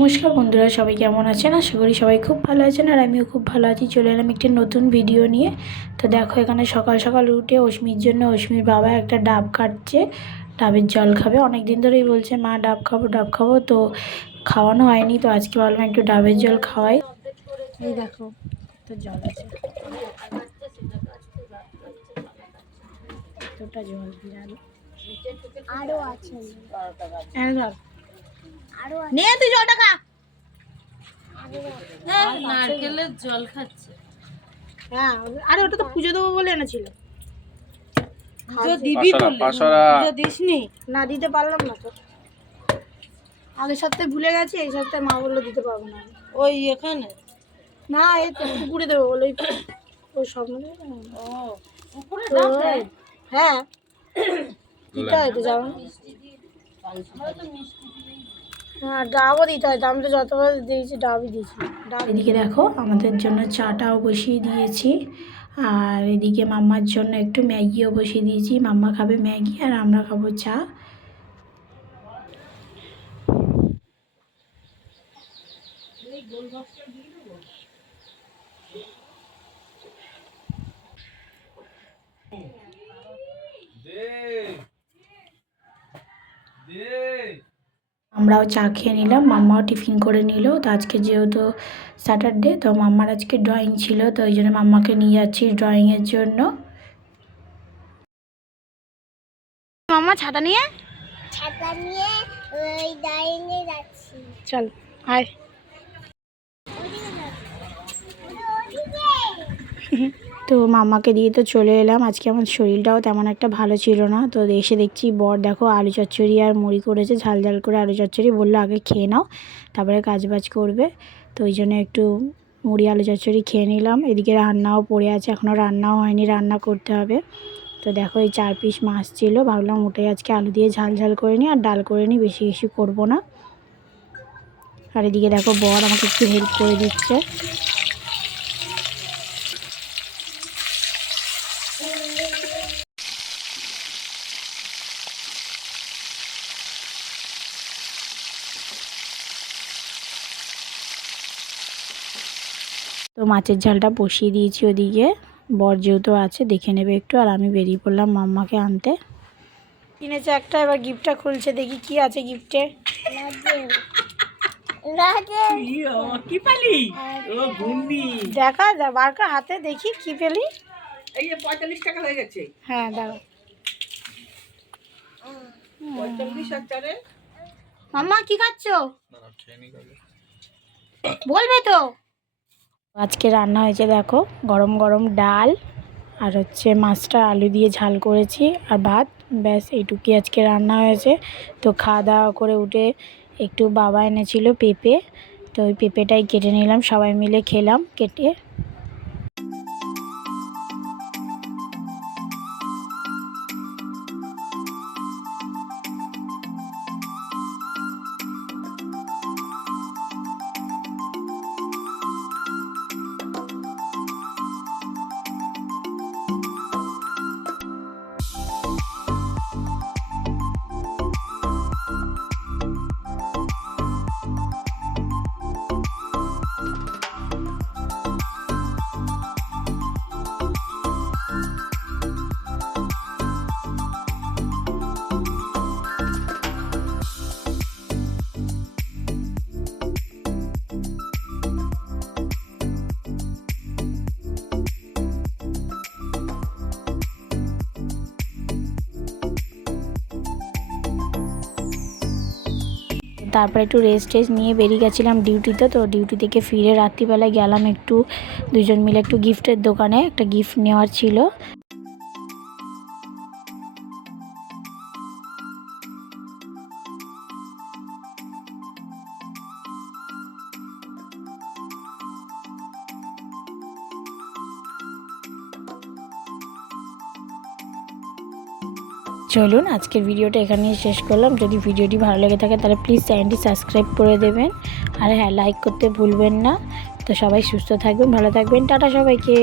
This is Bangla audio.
নমস্কার বন্ধুরা, সবাই কেমন আছেন? আশা করি সবাই খুব ভালো আছেন আর আমিও খুব ভালো আছি। চলে এলাম একটি নতুন ভিডিও নিয়ে। তো দেখো, এখানে সকাল সকাল উঠে অশ্মির জন্য অশ্মির বাবা একটা ডাব কাটছে। ডাবের জল খাবে। অনেক দিন ধরেই বলছে, মা, ডাব খাব ডাব খাব। তো খাওয়ানো হয়নি, তো আজকে ভাবলাম একটু ডাবের জল খাওয়াই। এই দেখো তো জল আছে। জল জানো আরও আছে। হ্যাঁ নে তুই জলটা খা। নারকেলের জল খাচ্ছে। হ্যাঁ আরে ওটা তো পুজো দেবো বলে এনেছিল। দিবি বললি পুজো দিসনি? না দিতে পারলাম না তো। আগের সপ্তাহে ভুলে গেছি এই সপ্তাহে মা বলল দিতে পারব না। ওই এখানে? না এই তো পুকুরে দেবো বলে ওই স্বপ্ন দেখে ও পুকুরে তো হ্যাঁ। দিতে হয় তো যাব না। হ্যাঁ ডাবও দিতে হয়। দাম তো যতবার দিয়েছি ডাবই দিয়েছি। ডাব এদিকে দেখো আমাদের জন্য চাটাও বসিয়ে দিয়েছি। আর এদিকে মাম্মার জন্য একটু ম্যাগিও বসিয়ে দিয়েছি। মাম্মা খাবে ম্যাগি আর আমরা খাব চা। আমরাও চা খেয়ে নিলাম মাম্মাও টিফিন করে নিল। তো আজকে যেহেতু স্যাটারডে তো মাম্মার আজকে ড্রয়িং ছিল তো ওই জন্য মাম্মাকে নিয়ে যাচ্ছি ড্রয়িংয়ের জন্য। মাম্মা ছাতা নিয়ে? ছাতা নিয়ে ওই ডাইনে যাচ্ছি। চল আয়। তো মামাকে দিয়ে তো চলে এলাম। আজকে আমার শরীরটাও তেমন একটা ভালো ছিল না। তো এসে দেখছি বর দেখো আলু চচ্চড়ি আর মুড়ি করেছে, ঝাল ঝাল করে আলু চচ্চড়ি। বলল, আগে খেয়ে নাও, তারপরে কাজ বাজ করবে। তো ওই জন্য একটু মুড়ি, আলু চচ্চড়ি খেয়ে নিলাম। এদিকে রান্নাও পড়ে আছে এখনও রান্নাও হয়নি, রান্না করতে হবে। তো দেখো এই চার পিস মাছ ছিল, ভাবলাম ওটাই আজকে আলু দিয়ে ঝাল ঝাল করে নিই, আর ডাল করে নিই, বেশি বেশি করব না। আর এদিকে দেখো বর আমাকে একটু হেল্প করে দিচ্ছে। তো মাছের ঝালটা বসিয়ে দিয়েছি ওদিকে। বর যেহেতু আছে, দেখে নেবে একটু। আর আমি বেরিয়ে পড়লাম মাম্মাকে আনতে। কিনেছে একটা, এবার গিফটটা খুলছে, দেখি কি আছে গিফটে। দেখা যা বারকা হাতে দেখি, কি পেলি? হয়ে চারে মাম্মা, কি খাচ্ছ? বলবে তো। আজকে রান্না হয়েছে দেখো, গরম গরম ডাল আর হচ্ছে মাছটা আলু দিয়ে ঝাল করেছি আর ভাত। ব্যাস, এইটুকুই আজকে রান্না হয়েছে। তো খাওয়া দাওয়া করে উঠে একটু বাবা এনেছিল পেঁপে। তো ওই পেঁপেটাই কেটে নিলাম, সবাই মিলে খেলাম, কেটে তারপরে একটু রেস্ট টেস্ট নিয়ে বেরিয়ে গেছিলাম ডিউটিতে তো ডিউটি থেকে ফিরে রাত্রিবেলায় গেলাম একটু, দুজন মিলে একটু গিফটের দোকানে, একটা গিফট নেওয়ার ছিল। চলুন, আজকের ভিডিওটা এখানেই শেষ করলাম। যদি ভিডিওটি ভালো লেগে থাকে, তাহলে প্লিজ চ্যানেলটি সাবস্ক্রাইব করে দেবেন। আর হ্যাঁ লাইক করতে ভুলবেন না। তো সবাই সুস্থ থাকবেন, ভালো থাকবেন। টাটা সবাইকে।